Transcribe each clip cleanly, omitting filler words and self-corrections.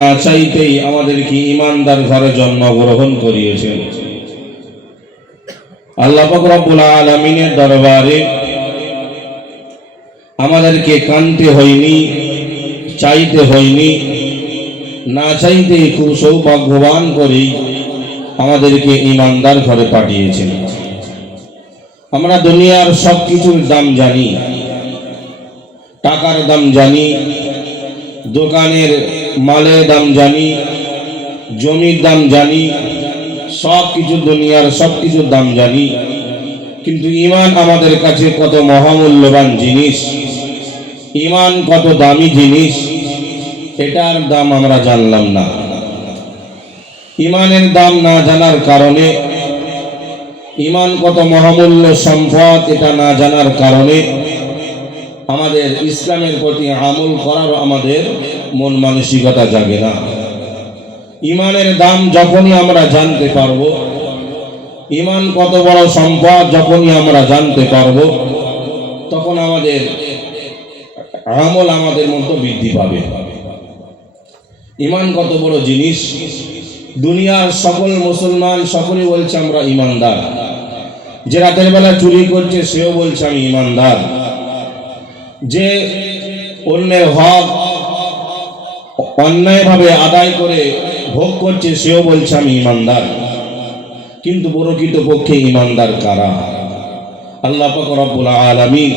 চাইতেই আমাদেরকে ঈমানদার ঘরে জন্মগ্রহণ করিয়েছেন। আল্লাহ পাক রব্বুল আলামিনের দরবারে আমাদেরকে কাঁদতে হয়নি, চাইতে হয়নি, না চাইতেই খুব সৌভাগ্যবান করেই আমাদেরকে ঈমানদার ঘরে পাঠিয়েছেন। আমরা দুনিয়ার সব কিছুর দাম জানি, টাকার দাম জানি, দোকানের মালের দাম জানি, জমির দাম জানি, সব কিছু দুনিয়ার সব কিছুর দাম জানি, কিন্তু ঈমান আমাদের কাছে কত মহামূল্যবান জিনিস, ঈমান কত দামি জিনিস, এটার দাম আমরা জানলাম না। ঈমানের দাম না জানার কারণে, ঈমান কত মহামূল্য সম্পদ এটা না জানার কারণে আমাদের ইসলামের প্রতি আমল করার আমাদের মন মানসিকতা জাগে না। ঈমানের দাম যখনই আমরা জানতে পারবো, ঈমান কত বড় সম্পদ যখনই আমরা জানতে পারবো, তখন আমাদের আমল আমাদের মতো বৃদ্ধি পাবে। ঈমান কত বড় জিনিস, দুনিয়ার সকল মুসলমান সকলেই বলছে আমরা ঈমানদার। যে রাতের বেলা চুরি করছে সেও বলছে আমি ঈমানদার। যে অন্যের হক অন্যায়ভাবে আদায় করে ভোগ করছে সেও বলছে আমি ঈমানদার। কিন্তু প্রকৃতপক্ষে ঈমানদার কারা? আল্লাহ পাক রব্বুল আলামিন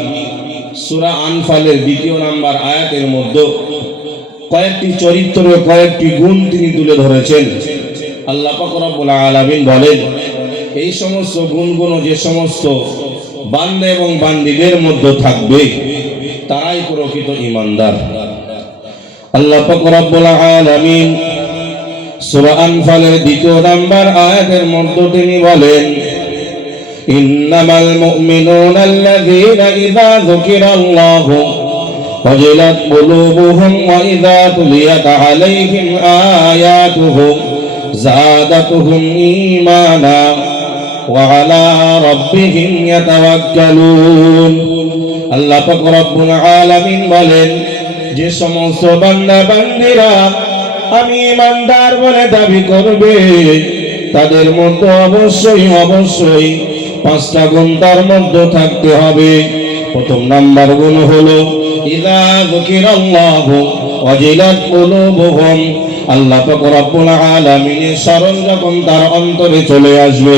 সূরা আনফালের 2 নম্বর আয়াতের মধ্যে কয়েকটি চরিত্র, কয়েকটি গুণ তিনি তুলে ধরেছেন। আল্লাহ পাক রব্বুল আলামিন বলেন, এই সমস্ত গুণগুলো যে সমস্ত বান্দা এবং বান্দীদের মধ্যে থাকবে তারাই প্রকৃত ঈমানদার। আল্লাহ পাক রব্বুল আলামিন সূরা আনফালের 2 নম্বর আয়াতের মধ্যে তিনি বলেন, ইন্নামাল মুমিনুনা আল্লাযীনা ইযা যুকিরাল্লাহু ওয়াজিলাত কুলুবুহুম ওয়া ইযা তুলিয়াত আলাইহিম আয়াতুহু যাদাতুহুম ঈমানা ওয়া আলা রাব্বিহিম ইয়াতাওয়াক্কালুন। আল্লাহ পাক রব্বুল আলামিন বলেন, যে সমস্ত বান্দা বান্দীরা আমি ঈমানদার বলে দাবি করবে তাদের মধ্যে অবশ্যই 5টা গুণ তার মধ্যে থাকতে হবে। প্রথম নাম্বার গুণ হলো ইযা যুকিরাল্লাহু ওয়াজিলাত কুলুবুহুম। আল্লাহ পাক রব্বুল আলামিনের স্মরণ যখন তার অন্তরে চলে আসবে,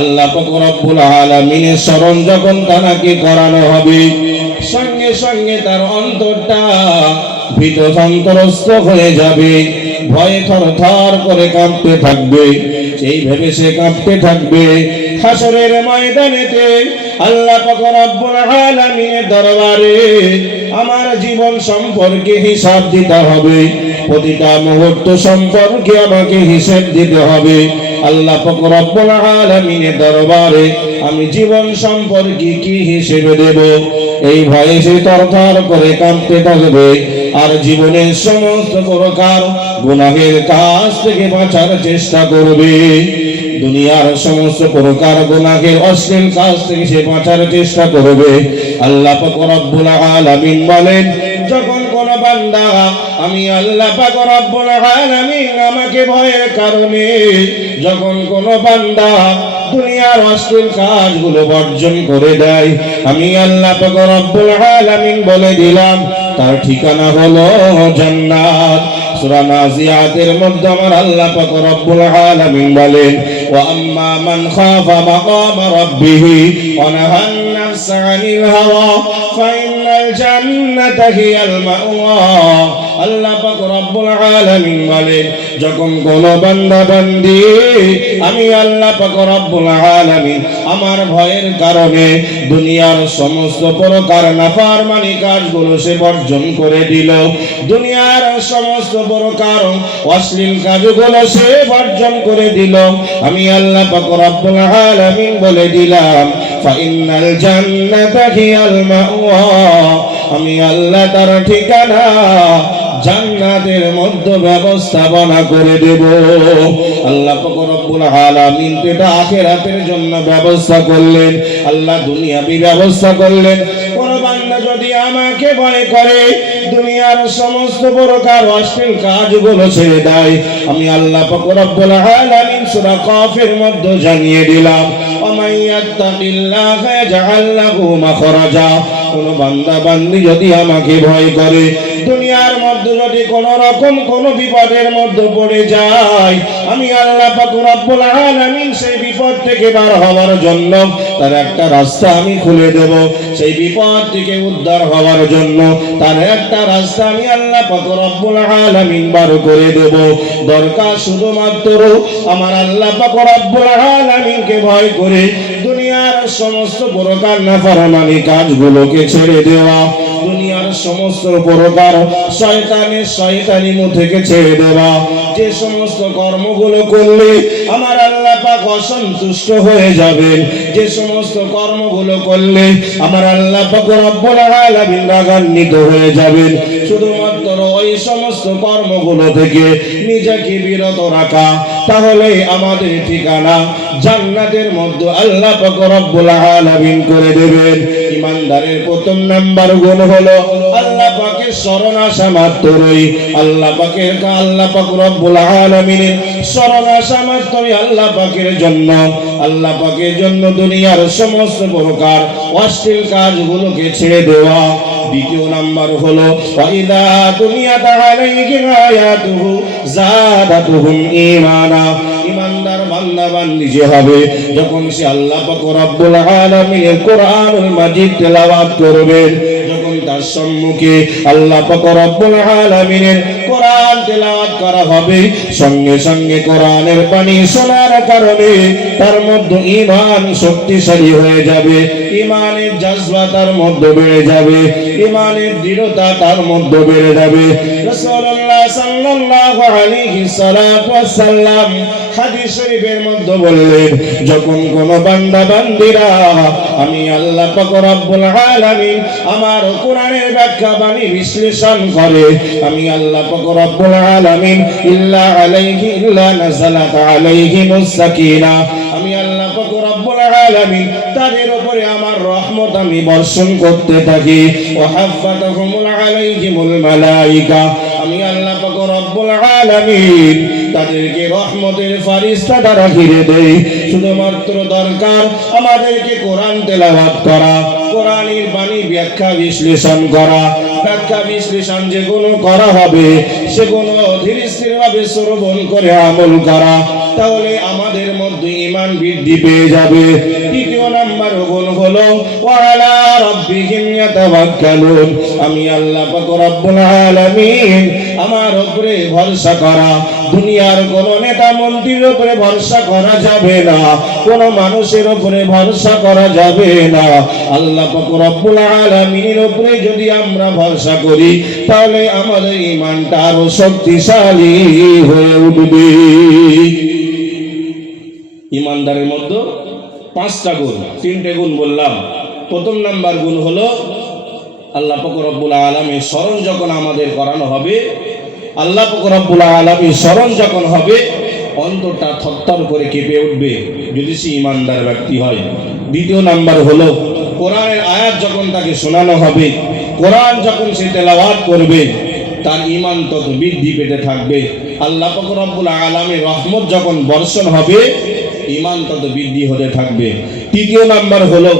আল্লাহ পাক রব্বুল আলামিনের স্মরণ যখন তাকে করানো হবে, সঙ্গে সঙ্গে তার অন্তরটা ভীত সন্ত্রস্ত হয়ে যাবে, ভয়ে থরথর করে কাঁপতে থাকবে। সেই ভেবে সে কাঁপতে থাকবে, হাসরের ময়দানেতে আল্লাহ পাক রব্বুল আলামিনের দরবারে আমার জীবন সম্পর্কে হিসাব দিতে হবে, প্রতিটা মুহূর্ত সম্পর্কে আমাকে হিসাব দিতে হবে। আল্লাহ পাক রব্বুল আলামিনের দরবারে আমি জীবন সম্পর্কে কি হিসেবে দেব, এই ভয়ে সে থরথর করে কাঁপতে থাকবে। আর জীবনের সমস্ত প্রকার গুনাহের কাজ থেকে বাঁচার চেষ্টা করবে, দুনিয়ার সমস্ত প্রকার গুনাহের অশ্লীল কাজ থেকে সে বাঁচার চেষ্টা করবে। আল্লাহ পাক রব্বুল আলামিন বলেন, যখন কোন বান্দা আমি আল্লাহ পাক রব্বুল আলামিন আমাকে ভয়ের কারণে যখন কোন বান্দা দুনিয়ার অশ্লীল কাজগুলো বর্জন করে দেয়, আমি আল্লাহ পাক রব্বুল আলামিন বলে দিলাম তার ঠিকানা হলো জান্নাত। সূরা নাজিয়াতের মধ্যে আমার আল্লাহ পাক রব্বুল আলামিন বলেন, ওয়া আম্মা মান খাফা মাকামা রাব্বিহি ওয়া নাহান নাফসা আনিল হাওয়া ফাইনাল জান্নাতা হিয়াল মাওয়া। আল্লাহ পাক রব্বুল আলামিন বলেন, যখন কোন বান্দা বান্দি আমি আল্লাহ পাক রব্বুল আলামিন আমার ভয়ের কারণে দুনিয়ার সমস্ত প্রকার নাফরমানি কাজগুলো সে বর্জন করে দিল, দুনিয়ার সমস্ত প্রকার অশ্লীল কাজগুলো সে বর্জন করে দিল, আমি আল্লাহ পাক রব্বুল আলামিন বলে দিলাম ফাইনাল জান্নাতা হিয়াল মাওয়া, আমি আল্লাহ তার ঠিকানা জান্নাতের মধ্যে ব্যবস্থাপনা করে দেব। আল্লাহ পাক রব্বুল আলামিন এটা আখিরাতের জন্য ব্যবস্থা করলেন, আল্লাহ দুনিয়াবি ব্যবস্থা করলেন। কোন বান্দা যদি যদি আমাকে ভয় করে, দুনিয়ার সমস্ত প্রকার অশ্লীল কাজগুলো ছেড়ে দেয়, আমি আল্লাহ পাক রব্বুল আলামিন সূরা কাফের মধ্যে জানিয়ে দিলাম, ওমান ইয়াত্তাকিল্লাহা ইয়াজআল লাহু মাখরাজা। কোন বান্দা বান্দি যদি আমাকে ভয় করে, দুনিয়ার মধ্যে যদি কোন রকম কোন বিপদের মধ্যে পড়ে যায়, আমি আল্লাহ পাক রব্বুল আলামিন সেই বিপদ থেকে বার হওয়ার জন্য তার একটা রাস্তা আমি খুলে দেব। সেই বিপদ থেকে উদ্ধার হওয়ার জন্য তার একটা রাস্তা আমি আল্লাহ পাক রব্বুল আলামিন বার করে দেব। দরকার শুধুমাত্র আমার আল্লাহ পাক রব্বুল আলামিনকে ভয় করে দুনিয়ার সমস্ত প্রকার নাফরমানি কাজগুলোকে ছেড়ে দেওয়া, দুনিয়ার সমস্ত প্রকার শয়তানি থেকে ছেড়ে দেওয়া। যে সমস্ত কর্মগুলো করলে আমার আল্লাহ পাক অসন্তুষ্ট হয়ে যাবেন, যে সমস্ত কর্মগুলো করলে আমার আল্লাহ পাক রব্বুল আলামিন রাগান্বিত হয়ে যাবেন, শুধুমাত্র ওই সমস্ত কর্মগুলো থেকে নিজেকে বিরত রাখা, তাহলে আমাদের ঠিকানা জান্নাতের মধ্যে আল্লাহ পাক রব্বুল আলামিন করে দেবেন। ইমানদারের প্রথম নাম্বার গুণ হলো আল্লাহ পাকের শরণ আসা মাত্রই, আল্লাহ পাক রব্বুল আলামিনের শরণ আসা মাত্রই আল্লাহ পাকের জন্য দুনিয়ার সমস্ত প্রকার অশ্লীল কাজগুলোকে ছেড়ে দেওয়া। দ্বিতীয় নাম্বার হলো ওয়াইদা তুলিয়াত আলাইহিম আয়াতুহু যাদাতুহুম ঈমানা। ইমানদার বান্দা বান্দি যে হবে, যখন সে আল্লাহ পাক রব্বুল আলামিনের কোরআনুল মাজিদ তেলাওয়াত করবে, যখন তার সম্মুখে আল্লাহ পাক রব্বুল আলামিনের কোরআন তেলাওয়াত করা হবে, সঙ্গে সঙ্গে কোরআনের বাণী শোনার কারণে তার মধ্যে ঈমান শক্তিশালী হয়ে যাবে, ঈমানের জজবা তার মধ্যে বেড়ে যাবে, ঈমানের দৃঢ়তা তার মধ্যে বেড়ে যাবে। রাসূলুল্লাহ সাল্লাল্লাহু আলাইহি সাল্লাম হাদিস শরীফের মধ্যে বললেন, যখন কোন বান্দা বান্দিরা আমি আল্লাহ পাক রব্বুল আলামিন আমার কোরআনের ব্যাখ্যা বাণী বিশ্লেষণ করে, আমি আল্লাহ পাক রব্বুল আলামিন ইল্লা নাযালাত আলাইহিমুস সাকিনা, আমি আল্লাহ পাক রব্বুল আলামিন তাদের উপরে আমার রহমত আমি বর্ষণ করতে থাকি। ওয়া হাফাতাহুমুল আলাইহিমুল মালায়েকা, আমি আল্লাহ পাক রব্বুল আলামিন তাদেরকে রহমতের ফারিস্তা দ্বারা ঘিরে দেই। শুধুমাত্র দরকার আমাদেরকে কোরআন তেলাওয়াত করা, কোরআনের বাণী ব্যাখ্যা বিশ্লেষণ করা। ব্যাখ্যা বিশ্লেষণ যেগুলো করা হবে সেগুলো ধীরে স্থির ভাবে শ্রবণ করে আমল করা, তাহলে আমাদের মধ্যে ঈমান বৃদ্ধি পেয়ে যাবে। তৃতীয় নাম্বার গুণ হলো ওয়ালা রাব্বিহিম ইয়াতাওয়াক্কালুন, আমি আল্লাহ পাক রব্বুল আলামিন আমার উপরে ভরসা করা। দুনিয়ার কোন নেতা মন্ত্রীর উপরে ভরসা করা যাবে না, কোন মানুষের উপরে ভরসা করা যাবে না। আল্লাহ পাক রব্বুল আলামিনের উপরে যদি আমরা ভরসা করি, তাহলে আমাদের ঈমানটা আরো শক্তিশালী হয়ে উঠবে। ঈমানদারের মধ্যে পাঁচটা গুণ, তিনটে গুণ বললাম। প্রথম নাম্বার গুণ হলো আল্লাহ পাক রব্বুল আলামিনের স্মরণ যখন আমাদের করানো হবে, আল্লাহ পাক রব্বুল আলামিনের স্মরণ যখন হবে, অন্তরটা থরথর করে কেঁপে উঠবে, যদি সে ঈমানদার ব্যক্তি হয়। দ্বিতীয় নাম্বার হলো কোরআনের আয়াত যখন তাকে শোনানো হবে, কোরআন যখন সে তেলাওয়াত করবে, তার ঈমান তত বৃদ্ধি পেতে থাকবে। আল্লাহ পাক রব্বুল আলামিনের রহমত যখন বর্ষণ হবে, ঈমান তত বৃদ্ধি হতে থাকবে। তৃতীয় নাম্বার হলো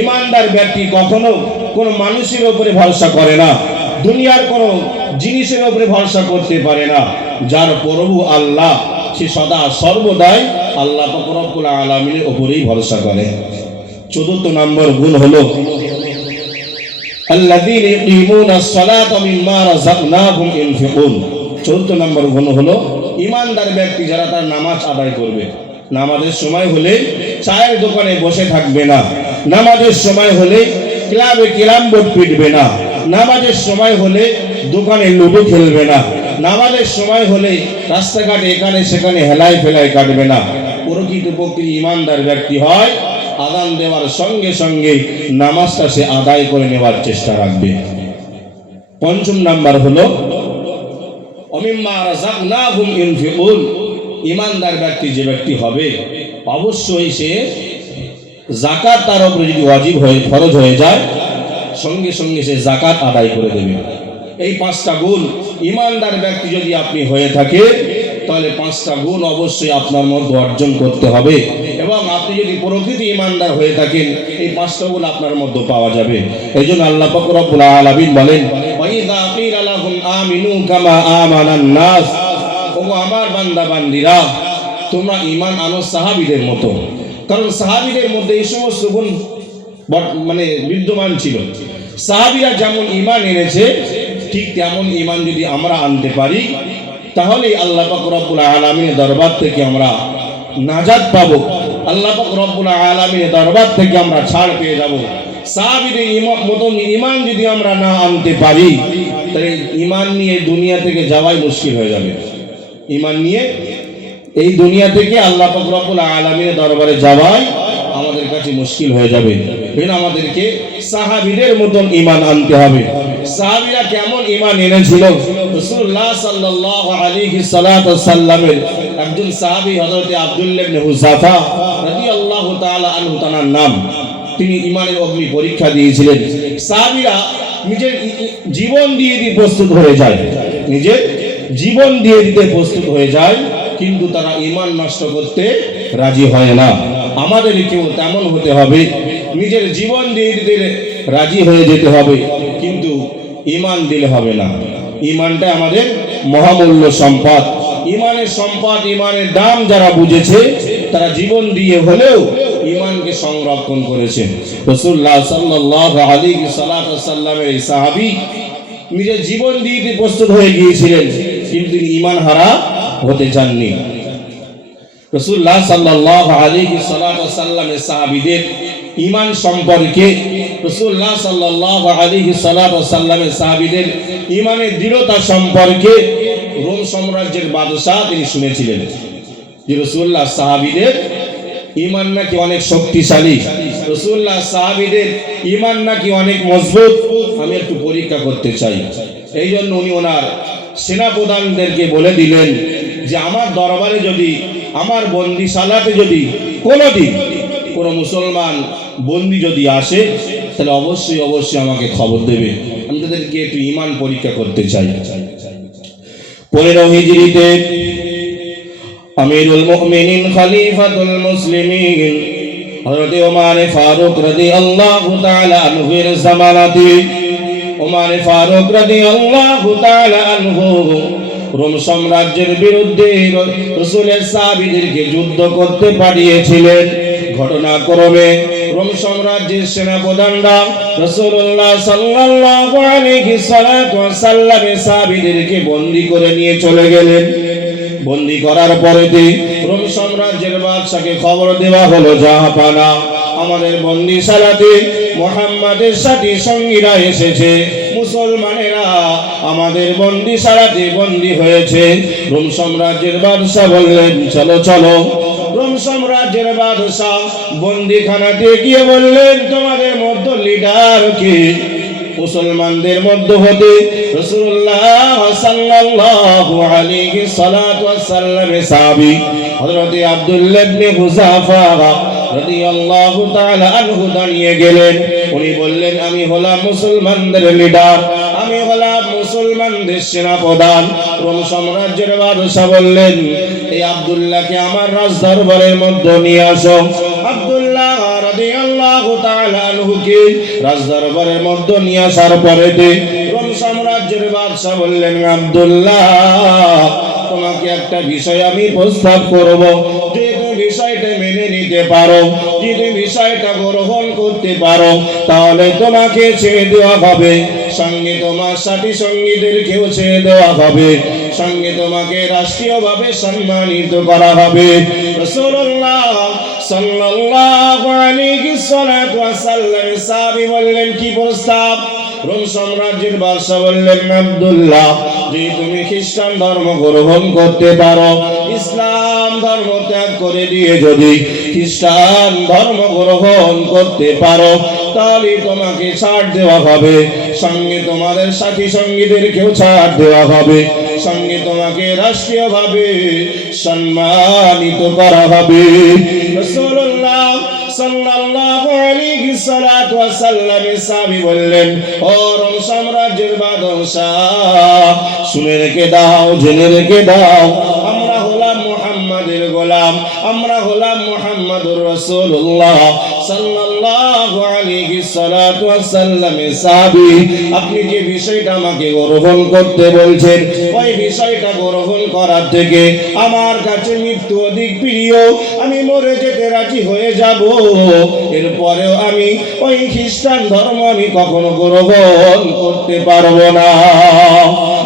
ঈমানদার ব্যক্তি কখনো কোনো মানুষের উপরে ভরসা করে না, দুনিয়ার কোনো জিনিসের উপরে ভরসা করতে পারে না। যার প্রভু আল্লাহ, সে সদা সর্বদাই আল্লাহ পাক রব্বুল আলামিনের উপরেই ভরসা করে। চতুর্থ নম্বর গুণ হলো আল্লাযীনা ইয়াকিমুনাস সালাতা মিম্মা রাযাকনাহুম ইনফিকুন। চতুর্থ নম্বর গুণ হলো ঈমানদার ব্যক্তি যারা তার নামাজ আদায় করবে, নামাজের সময় হলে চায়ের দোকানে বসে থাকবে না, নামাজের সময় হলে ক্লাবে ক্যারাম বোর্ড পিটবে না, নামাজের সময় হলে দোকানে লুডো খেলবে না, নামাজের সময় হলে রাস্তাঘাটে এখানে সেখানে হেলাই ফেলাই কাটবে না। প্রকৃতপক্ষে ঈমানদার ব্যক্তি হয় আযান দেওয়ার সঙ্গে সঙ্গে নামাজটা সে আদায় করে নেওয়ার চেষ্টা রাখবে। পঞ্চম নাম্বার হলো ওমিম্মা রাযাকনাহুম ইনফিকুন। ঈমানদার ব্যক্তি যে ব্যক্তি হবে, অবশ্যই সে যাকাত তার উপরে যদি ওয়াজিব হয়ে ফরজ হয়ে যায়, সঙ্গে সঙ্গে সে যাকাত আদায় করে দেবে। এই 5টা গুণ ইমানদার ব্যক্তি যদি আপনি হয়ে থাকে, তাহলে 5টা গুণ অবশ্যই আপনার মধ্যে অর্জন করতে হবে। এবং আপনি যদি প্রকৃত ইমানদার হয়ে থাকেন, এই 5টা গুণ আপনার মধ্যে পাওয়া যাবে। এই জন্য আল্লাহ পাক রব্বুল আলামিন বলেন, ওয়াইযা কিলা লাহুম আমিনু কামা আমানান নাস, ও আমার বান্দা বান্দিরা, তোমরা ঈমান আনো সাহাবীদের মতো। কারণ সাহাবীদের মধ্যে এই সমস্ত গুণ মানে বিদ্যমান ছিল। সাহাবীরা যেমন ঈমান এনেছে, ঠিক তেমন ঈমান যদি আমরা আনতে পারি, তাহলে আল্লাহ পাক রব্বুল আলামিনের দরবার থেকে আমরা নাজাত পাবো। আল্লাহ পাক রব্বুল আলামিনের দরবার থেকে আমরা ছাড় পেয়ে যাব। সাহাবীদের মতন ঈমান যদি আমরা না আনতে পারি, তাহলে ঈমান নিয়ে দুনিয়া থেকে যাওয়াই মুশকিল হয়ে যাবে। ঈমান নিয়ে এই দুনিয়া থেকে আল্লাহ পাক রব্বুল আলামিনের দরবারে যাওয়াই আমাদের কাছে মুশকিল হয়ে যাবে। এজন্য আমাদেরকে সাহাবীদের মতন ঈমান আনতে হবে। সাহাবীরা কেমন ঈমান এনেছিল? রাসূলুল্লাহ সাল্লাল্লাহু আলাইহি সাল্লামের একজন সাহাবী হযরত আব্দুল্লাহ ইবনে হুযাফা রাদিয়াল্লাহু তাআলা আনহু, তার নাম। তিনি ঈমানের অগ্নি পরীক্ষা দিয়েছিলেন। সাহাবীরা নিজের জীবন দিয়ে দিতে প্রস্তুত হয়ে যায়, নিজের জীবন দিয়ে দিতে প্রস্তুত হয়ে যায়, কিন্তু তারা ঈমান নষ্ট করতে রাজি হয় না। আমাদেরকেও তেমন হতে হবে, নিজের জীবন দিয়ে দিতে রাজি হয়ে যেতে হবে, কিন্তু ঈমান দিলে হবে না। ঈমানটা আমাদের মহামূল্য সম্পদ। ঈমানের সম্পদ, ঈমানের দাম যারা বুঝেছে, তারা জীবন দিয়ে হলেও ঈমানকে সংরক্ষণ করেছেন। রাসূলুল্লাহ সাল্লাল্লাহু আলাইহি সাল্লামের এই সাহাবী নিজের জীবন দিয়ে দিতে প্রস্তুত হয়ে গিয়েছিলেন, কিন্তু তিনি ঈমান হারা হতে চাননি। রাসূলুল্লাহ সাল্লাল্লাহু আলাইহি সাল্লামের সাহাবীদের ঈমান সম্পর্কে, রাসূলুল্লাহ সাল্লাল্লাহু আলাইহি সাল্লামের সাহাবীদের ঈমানের দৃঢ়তা সম্পর্কে রোম সাম্রাজ্যের বাদশা তিনি শুনেছিলেন যে রাসূলুল্লাহ সাহাবীদের ঈমান নাকি অনেক শক্তিশালী, রাসূলুল্লাহ সাহাবীদের ঈমান নাকি অনেক মজবুত। আমি একটু পরীক্ষা করতে চাই। এই জন্য উনি ওনার সেনাপ্রধানদেরকে বলে দিলেন যে আমার দরবারে যদি, আমার বন্দিশালাতে যদি কোনোদিন কোনো মুসলমান বন্দি যদি আসে, তাহলে অবশ্যই অবশ্যই আমাকে খবর দেবে। আমি তাদেরকে একটু ঈমান পরীক্ষা করতে চাই। 15 হিজরিতে আমিরুল মুমিনিন খলিফাতুল মুসলিমিন হযরত ওমর ফারুক রাদিয়াল্লাহু তাআলা আনহুর জামানাতে, ওমর ফারুক রাদিয়াল্লাহু তাআলা আনহু রোম সাম্রাজ্যের বিরুদ্ধে রাসূলের সাহাবীদেরকে যুদ্ধ করতে পাঠিয়েছিলেন। ঘটনাক্রমে রোম সাম্রাজ্যের সেনাপ্রধানরা রাসূলুল্লাহ সাল্লাল্লাহু আলাইহি সাল্লামের সাহাবীদেরকে বন্দী করে নিয়ে চলে গেলেন। বন্দী করার পরে রোম সাম্রাজ্যের বাদশাকে খবর দেওয়া হলো, জাহাপানা, আমাদের বন্দিশালাতে মুহাম্মাদের সাথী সঙ্গীরা এসেছে, মুসলমানেরা আমাদের বন্দিশালাতে বন্দী হয়েছে। রোম সাম্রাজ্যের বাদশা বললেন, চলো চলো। রোম সাম্রাজ্যের বাদশা বন্দিখানাতে গিয়ে বললেন, তোমাদের মধ্যে লিডার কে? মুসলমানদের মধ্য হতে রাসূলুল্লাহ সাল্লাল্লাহু আলাইহি সাল্লামের সাহাবী হযরত আব্দুল্লাহ ইবনে হুযাফা রাদিয়াল্লাহু তাআলা আনহু দাঁড়িয়ে গেলেন। উনি বললেন, আমি হলাম মুসলমানদের লিডার, আমি হলাম মুসলমানদের সেনাপ্রধান। রোম সাম্রাজ্যের বাদশা বললেন, এই আব্দুল্লাহকে আমার রাজদরবারের মধ্যে নিয়ে আসো। আব্দুল্লাহ রাদিয়াল্লাহু তাআলা আনহুকে রাজদরবারের মধ্যে নিয়ে আসার পরে রোম সাম্রাজ্যের বাদশা বললেন, আব্দুল্লাহ, তোমাকে একটা বিষয় আমি প্রস্তাব করব, যে তুমি বিষয়টা মেনে নিতে পারো, যদি তুমি বিষয়টা গ্রহণ করতে পারো, তাহলে তোমাকে ছেড়ে দেওয়া হবে, সঙ্গে তোমার সাথী সঙ্গীদেরকেও ছেড়ে দেওয়া হবে, সঙ্গে তোমাকে রাষ্ট্রীয়ভাবে সম্মানিত করা হবে। রাসূলুল্লাহ সাল্লাল্লাহু আলাইহি সাল্লাম সাহাবী বললেন, কি প্রস্তাব? রোম সাম্রাজ্যের বাদশা বললেন, আব্দুল্লাহ, যে তুমি খ্রিস্টান ধর্ম গ্রহণ করতে পারো, ইসলাম ধর্ম ত্যাগ করে দিয়ে যদি খ্রিস্টান ধর্ম গ্রহণ করতে পারো, তাহলে তোমাকে ছাড় দেওয়া হবে, সঙ্গে তোমাদের সাথী সঙ্গীদেরকেও ছাড় দেওয়া হবে, সঙ্গে তোমাকে রাষ্ট্রীয়ভাবে সম্মানিত করা হবে। রাসূলুল্লাহ সাল্লাল্লাহু আলাইহি সাল্লাতু ওয়াসাল্লামের সাহাবী বললেন, ও রোম সাম্রাজ্যের বাদশাহ, শুনে রেখে দাও, জেনে রেখে দাও, আমরা হলাম মুহাম্মাদের গোলাম, আমরা হলাম মুহাম্মাদুর রাসূলুল্লাহ সাল্লাল্লাহু আলাইহি সাল্লাতু ওয়াসাল্লামের সাহাবী। আপনি যে বিষয়টা আমাকে গ্রহণ করতে বলছেন, ওই বিষয়টা গ্রহণ করার থেকে আমার কাছে মৃত্যু অধিক প্রিয়। আমি মরে যেতে রাজি হয়ে যাব, এরপরেও আমি ওই খ্রিস্টান ধর্ম আমি কখনো গ্রহণ করতে পারবো না।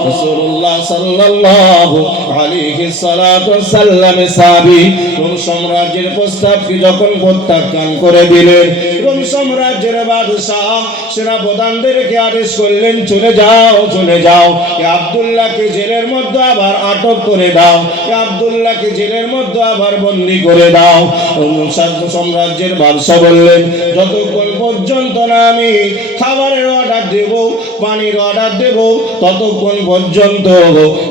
রাসূলুল্লাহ সাল্লাল্লাহু আলাইহি সাল্লাতু ওয়াসাল্লামের সাহাবী রোম সাম্রাজ্যের প্রস্তাবকে যখন প্রত্যাখ্যান করে দিলেন, রোম সাম্রাজ্যের বাদশাহ সেনাপ্রধানদেরকে আদেশ করলেন, চলে যাও, চলে যাও, আব্দুল্লাহকে জেলের মধ্যে আবার আটক করে দাও, আব্দুল্লাহকে জেলের মধ্যে আবার বন্দী করে দাও। সাম্রাজ্যের বাদশাহ বললেন, যতক্ষণ পর্যন্ত না আমি খাবারের অর্ডার দেব, পানির অর্ডার দেব, ততক্ষণ পর্যন্ত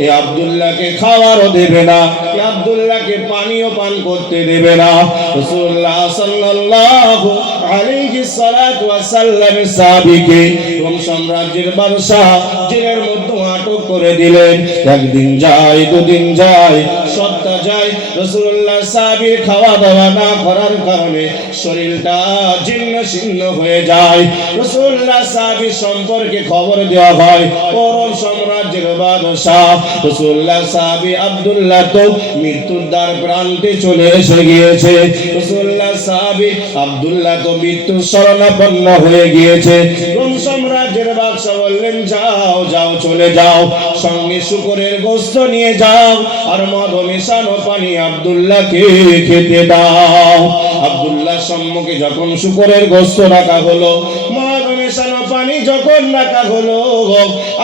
এই আব্দুল্লাহকে খাবারও দেবে না, এই আব্দুল্লাহকে পানিও পান করতে দেবে না। রাসূলুল্লাহ সাল্লাল্লাহু আলাইহি সাল্লাতু ওয়াসাল্লামের সাহাবীকে রোম সাম্রাজ্যের বাদশাহ জেলের মধ্যে আটক করে দিলেন। একদিন যায়, দুদিন যায়, সপ্তাহ যায়, রাসূলুল্লাহ সাহাবীর খাওয়া দাওয়া না করার কারণে শরীরটা জীর্ণ শীর্ণ হয়ে যায়। রাসূলুল্লাহ সাহাবী সম্পর্কে খবর দেওয়া হয়, রোম সাম্রাজ্যের বাদশাহ রাসূলুল্লাহ সাহাবী আব্দুল্লাহ তো মৃত্যুর দ্বার প্রান্তে চলে এসে গিয়েছে। রাসূলুল্লাহ সাহাবী আব্দুল্লাহ তো মৃত্যুর শরণাপন্ন হয়ে গিয়েছে। রোম সাম্রাজ্যের বাদশাহ বললেন, যাও যাও, চলে যাও, সঙ্গে শুকরের গোশত নিয়ে যাও, আর মদ মেশানো পানি আব্দুল্লাহকে খেতে দাও। আব্দুল্লাহ সম্মুখে যখন শুকরের গোশত রাখা হলো, মদ মেশানো পানি যখন রাখা হলো,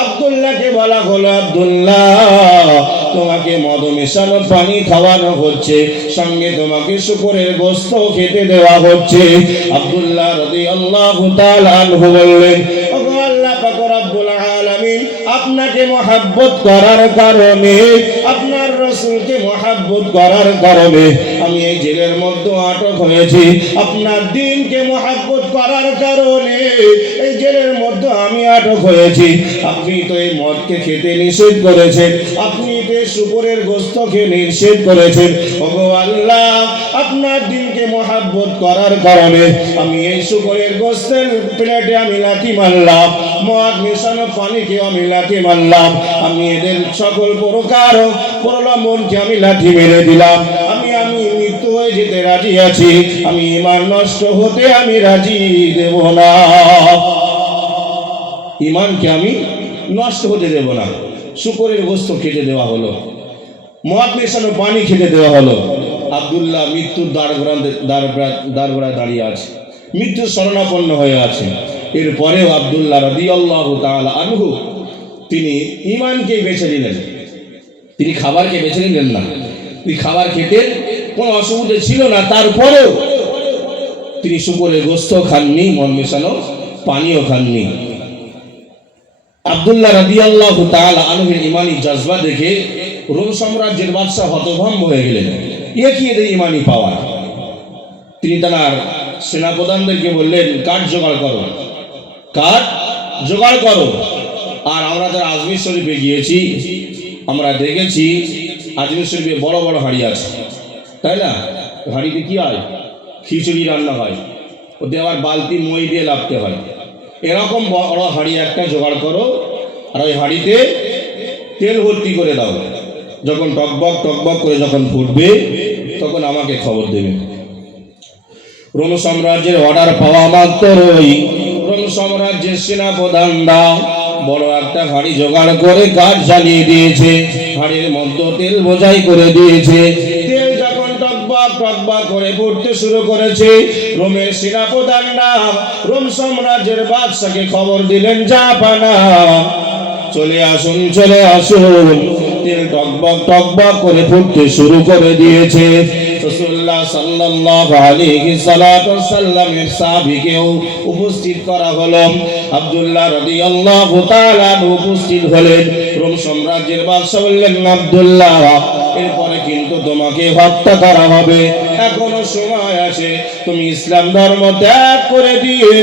আব্দুল্লাহকে বলা হলো, আব্দুল্লাহ, তোমাকে মদ মেশানো পানি খাওয়ানো হচ্ছে, সঙ্গে তোমাকে শুকরের গোশত খেতে দেওয়া হচ্ছে। আব্দুল্লাহ রাদিয়াল্লাহু তাআলা আনহু বললেন, ওগো আল্লাহ পাক রব্বুল আলামিন, আপনাকে মহব্বত করার কারণে, আপনার রাসূলকে মহব্বত করার কারণে আমি এই জেলের মধ্যে আটক হয়েছি। আপনার দ্বীনকে মহব্বত করার কারণে এই জেলের মধ্যে আমি আটক হয়েছি। আপনি তো এই মদকে খেতে নিষেধ করেছেন, আপনি তো শুকরের গোশত খেতে নিষেধ করেছেন। ওগো আল্লাহ, আপনার দ্বীনকে মহব্বত করার কারণে আমি এই শুকরের গোশতের প্লেটে আমি লাথি মারলাম, মদ মেশানো পানিকে আমি লাথি মারলাম, আমি এদের সকল প্রকার প্রলোভনকে আমি লাথি মেরে দিলাম। আমি মৃত্যু হয়ে যেতে রাজি আছি, আমি ঈমান নষ্ট হতে আমি রাজি দেব না, ঈমানকে আমি নষ্ট হতে দেব না। শুকরের গোশত খেতে দেওয়া হলো, মদ মেশানো পানি খেতে দেওয়া হলো। আব্দুল্লাহ মৃত্যুর দ্বারগোড়ায় দাঁড়িয়ে আছে, মৃত্যুর শরণাপন্ন হয়ে আছে। এরপরেও আব্দুল্লাহ রাদিয়াল্লাহু তাআলা আনহু তিনি ঈমানকে বেছে নিলেন, তিনি খাবারকে বেছে নিলেন না। তিনি খাবার খেতে কোনো অসুবিধা ছিল না, তারপরেও তিনি শুকরের গোশত খাননি, মদ মেশানো পানিও খাননি। আব্দুল্লাহ রাদিয়াল্লাহু তাআলা আনহুর ঈমানি জজবা দেখে রোম সাম্রাজ্যের বাদশাহ হতভম্ব হয়ে গেলেন, এ কি এদের ঈমানি পাওয়ার। তিনি তার সেনাপ্রধানদেরকে বললেন, কাঠ জোগাড় করো, কাঠ জোগাড় করো। আর আমরা যারা আজমির শরীফে গিয়েছি, আমরা দেখেছি আজমির শরীফে বড় বড় হাঁড়ি আছে, তাই না? হাঁড়িতে কি হয়? খিচুড়ি রান্না হয়, ওতে আবার বালতি মই দিয়ে লাভতে হয়। এরকম বড় হাঁড়ি একটা জোগাড় করো, আর ওই হাঁড়িতে তেল ভর্তি করে দাও। যখন টকবক টকবক করে যখন ফুটবে, তখন আমাকে খবর দেবে। রোম সাম্রাজ্যের অর্ডার পাওয়া মাত্রই রোম সাম্রাজ্যের সেনাপ্রধানরা বড় একটা হাঁড়ি জোগাড় করে কাঠ জ্বালিয়ে দিয়েছে, হাঁড়ির মধ্যে তেল বোঝাই করে দিয়েছে। তেল যখন টকবক টকবক করে ফুটতে শুরু করেছে, রোমের সেনাপ্রধানরা রোম সাম্রাজ্যের বাদশাকে খবর দিলেন, জাপানা, চলে আসুন, চলে আসুন। তেল টকবক টকবক করে ফুটতে শুরু করে দিয়েছে। রাসূলুল্লাহ সাল্লাল্লাহু আলাইহি সাল্লামের সাহাবীকেও উপস্থিত করা হলো। আব্দুল্লাহ রাদিয়াল্লাহু তাআলা উপস্থিত হলেন। রোম সাম্রাজ্যের বাদশা বললেন, আব্দুল্লাহ, এরপরে কিন্তু তোমাকে হত্যা করা হবে। এখনো সময় আছে, তুমি ইসলাম ধর্ম ত্যাগ করে দিয়ে,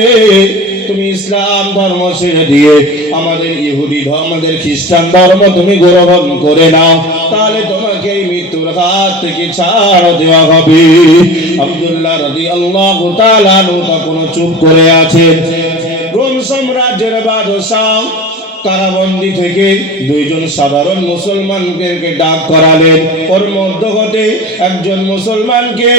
তুমি ইসলাম ধর্ম ছেড়ে দিয়ে আমাদের ইহুদি ধর্ম, আমাদের খ্রিস্টান ধর্ম তুমি গ্রহণ করে নাও, তাহলে তোমাকে এই মৃত্যুর হাত থেকে ছাড় দেওয়া হবে। আব্দুল্লাহ রাদিয়াল্লাহু তাআলা আনহু তখন চুপ করে আছেন। রোম সাম্রাজ্যের বাদশাহ কারাবন্দী থেকে দুইজন সাধারণ মুসলমানকে ডাক করালেন। ওর মধ্য হতে একজন মুসলমানকে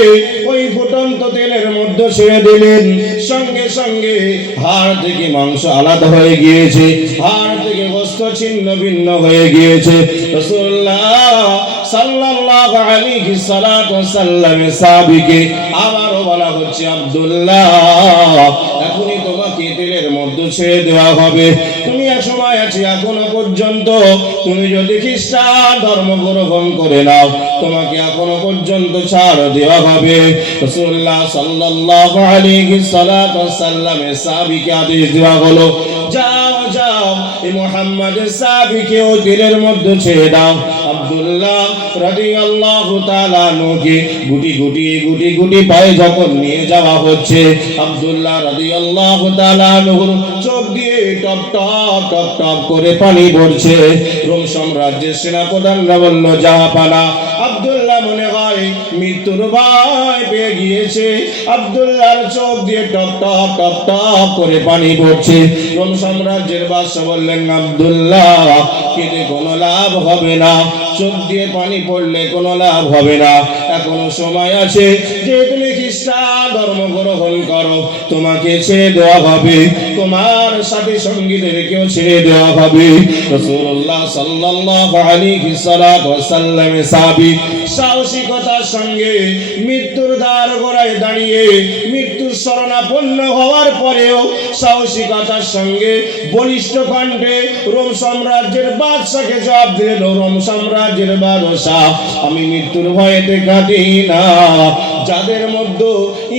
ওই ফুটন্ত তেলের মধ্যে ছেড়ে দিলেন। সঙ্গে সঙ্গে হাড় থেকে মাংস আলাদা হয়ে গিয়েছে, হাড় থেকে গোশত ছিন্ন ভিন্ন হয়ে গিয়েছে। রাসূলুল্লাহ সাল্লাল্লাহু আলাইহি সাল্লামের সাহাবীকে আবারও বলা হচ্ছে, আব্দুল্লাহ এখনই তোমাকে তেলের মধ্যে ছেড়ে দেওয়া হবে। তুমি এক সময় আছে, এখনো পর্যন্ত তুমি যদি খ্রিস্টান ধর্ম গ্রহণ করে নাও, তোমাকে এখনো পর্যন্ত ছাড় দেওয়া হবে। রাসূলুল্লাহ সাল্লাল্লাহু আলাইহি সাল্লামের সাহাবীকে আদেশ দেওয়া হলো, যাও যাও এই মুহাম্মাদের সাহাবীকে ওই তেলের মধ্যে ছেড়ে দাও। আব্দুল্লাহ রাদিয়াল্লাহু তাআলা আনহুকে গুটি গুটি পায়ে যখন নিয়ে যাওয়া হচ্ছে, আব্দুল্লাহ রাদিয়াল্লাহু তাআলা আনহুর চোখ দিয়ে টপ টপ টপ টপ করে পানি পড়ছে। রোম সাম্রাজ্যের সেনাপ্রধানরা বলল, জাহাপানা আব্দুল্লাহ মনে হয় মৃত্যুর ভয় পেয়ে গিয়েছে। আব্দুল্লাহর চোখ দিয়ে টপ টপ টপ টপ করে পানি পড়ছে। রোম সাম্রাজ্যের বাদশা বললেন, আব্দুল্লাহ কেঁদে কোনো লাভ হবে না, চোখ দিয়ে পানি পড়লে কোনো লাভ হবে না। এখনো সময় আছে, যে তুমি খ্রিস্টান ধর্ম গ্রহণ করো, তোমাকে ছেড়ে দেওয়া হবে, তোমার সাথী সঙ্গীদেরকেও ছেড়ে দেওয়া হবে। রাসূলুল্লাহ সাল্লাল্লাহু আলাইহি সাল্লামের সাহাবী সাহসিকতার সঙ্গে মৃত্যুর দ্বার গোড়ায় দাঁড়িয়ে, মৃত্যুর শরণাপন্ন হওয়ার পরেও সাহসিকতার সঙ্গে বলিষ্ঠ কণ্ঠে রোম সাম্রাজ্যের বাদশাকে জবাব দিলেন, রোম সাম্রাজ্যের বাদশাহ আমি মৃত্যুর ভয়েতে কাঁদি না। যাদের মধ্যে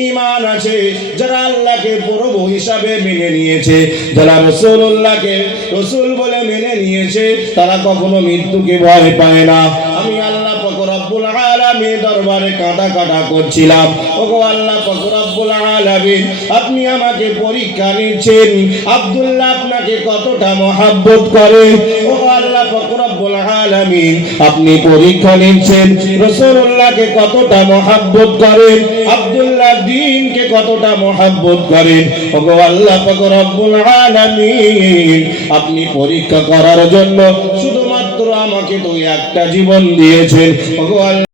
ঈমান আছে, যারা আল্লাহকে প্রভু হিসাবে মেনে নিয়েছে, যারা রাসূলুল্লাহকে রাসূল বলে মেনে নিয়েছে, তারা কখনো মৃত্যুকে ভয় পায় না। আমি আল্লাহ পাক রব্বুল আলামিন দরবারে কাঁটা করছিলাম, ওগো আল্লাহ পাক রব্বুল আলামিন আপনি আমাকে পরীক্ষা নিচ্ছেন, আব্দুল্লাহ আপনাকে কতটা মহব্বত করে। ওগো আল্লাহ পাক রব্বুল আলামিন আপনি পরীক্ষা নিচ্ছেন, রাসূলুল্লাহকে কতটা মহব্বত করেন, আব্দুল্লাহ দ্বীনকে কতটা মহব্বত করেন। ওগো আল্লাহ পাক রব্বুল আলামিন আপনি পরীক্ষা করার জন্য শুধুমাত্র আমাকে তো একটা জীবন দিয়েছেন। ওগো